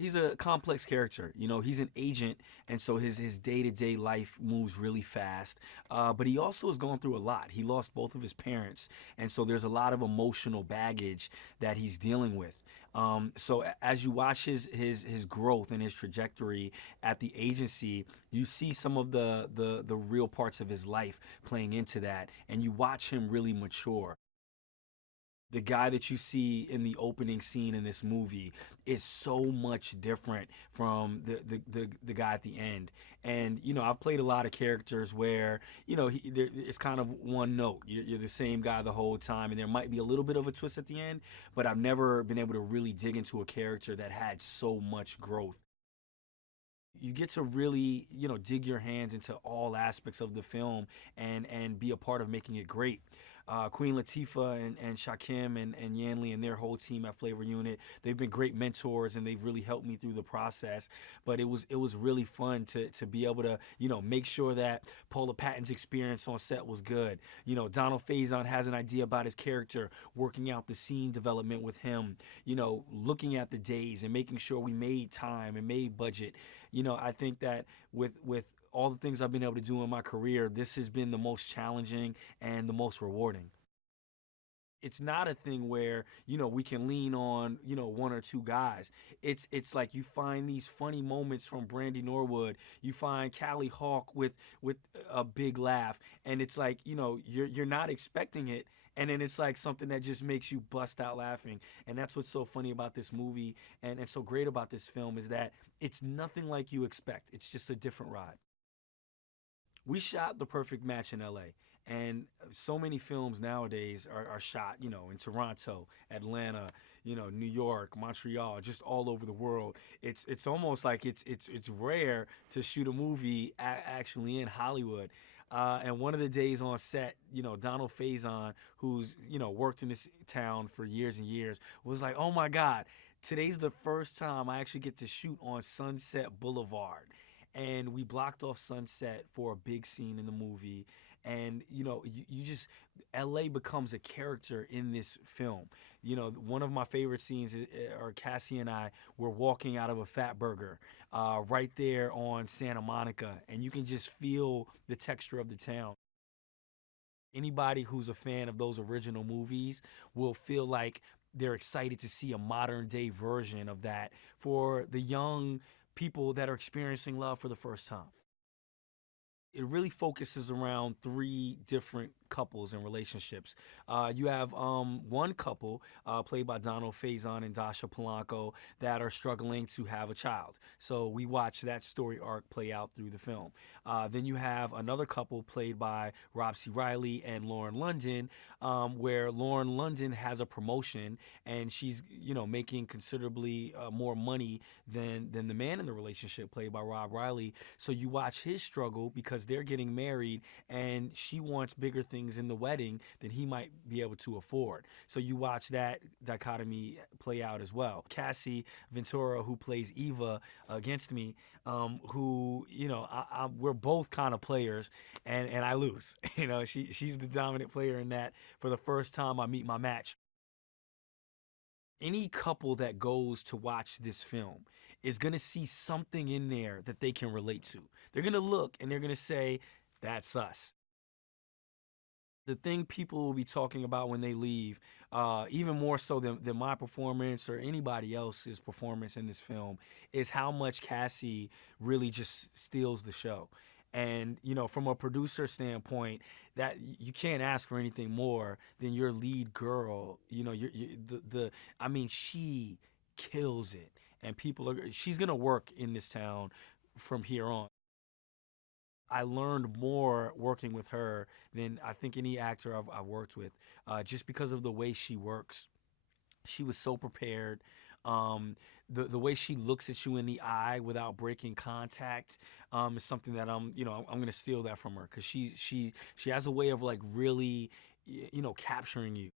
He's a complex character. You know, he's an agent, and so his day-to-day life moves really fast. But he also has gone through a lot. He lost both of his parents, and so there's a lot of emotional baggage that he's dealing with. So as you watch his growth and his trajectory at the agency, you see some of the real parts of his life playing into that, and you watch him really mature. The guy that you see in the opening scene in this movie is so much different from the guy at the end. And you know, I've played a lot of characters where you know it's kind of one note. You're the same guy the whole time, and there might be a little bit of a twist at the end. But I've never been able to really dig into a character that had so much growth. You get to really, you know, dig your hands into all aspects of the film and be a part of making it great. Queen Latifah and Shakim and Yanley and their whole team at Flavor Unit, they've been great mentors and they've really helped me through the process. But it was really fun to be able to, you know, make sure that Paula Patton's experience on set was good. You know, Donald Faison has an idea about his character, working out the scene development with him, you know, looking at the days and making sure we made time and made budget. You know, I think that with all the things I've been able to do in my career, this has been the most challenging and the most rewarding. It's not a thing where, you know, we can lean on, you know, one or two guys. It's like you find these funny moments from Brandy Norwood. You find Callie Hawk with a big laugh, and it's like, you know, you're not expecting it, and then it's like something that just makes you bust out laughing. And that's what's so funny about this movie and so great about this film is that it's nothing like you expect. It's just a different ride. We shot The Perfect Match in LA. And so many films nowadays are shot, you know, in Toronto, Atlanta, you know, New York, Montreal, just all over the world. It's almost like it's rare to shoot a movie actually in Hollywood. And one of the days on set, you know, Donald Faison, who's, you know, worked in this town for years and years, was like, oh my God, today's the first time I actually get to shoot on Sunset Boulevard. And we blocked off Sunset for a big scene in the movie. And, you know, you just, LA becomes a character in this film. You know, one of my favorite scenes are Cassie and I were walking out of a Fat Burger right there on Santa Monica. And you can just feel the texture of the town. Anybody who's a fan of those original movies will feel like they're excited to see a modern day version of that for the young people that are experiencing love for the first time. It really focuses around three different couples and relationships. You have one couple played by Donald Faison and Dasha Polanco that are struggling to have a child. So we watch that story arc play out through the film. Then you have another couple played by Rob C. Riley and Lauren London, where Lauren London has a promotion and she's, you know, making considerably more money than the man in the relationship played by Rob Riley. So you watch his struggle because they're getting married and she wants bigger things in the wedding than he might be able to afford. So you watch that dichotomy play out as well. Cassie Ventura, who plays Eva against me, who, you know, we're both kind of players, and I lose. You know, she's the dominant player in that. For the first time I meet my match. Any couple that goes to watch this film is going to see something in there that they can relate to. They're going to look and they're going to say, that's us. The thing people will be talking about when they leave, even more so than my performance or anybody else's performance in this film, is how much Cassie really just steals the show. And you know, from a producer standpoint, that you can't ask for anything more than your lead girl. You know, the I mean, she kills it, and she's gonna work in this town from here on. I learned more working with her than I think any actor I've worked with, just because of the way she works. She was so prepared. Um, the way she looks at you in the eye without breaking contact is something that I'm gonna steal that from her because she has a way of like really, you know, capturing you.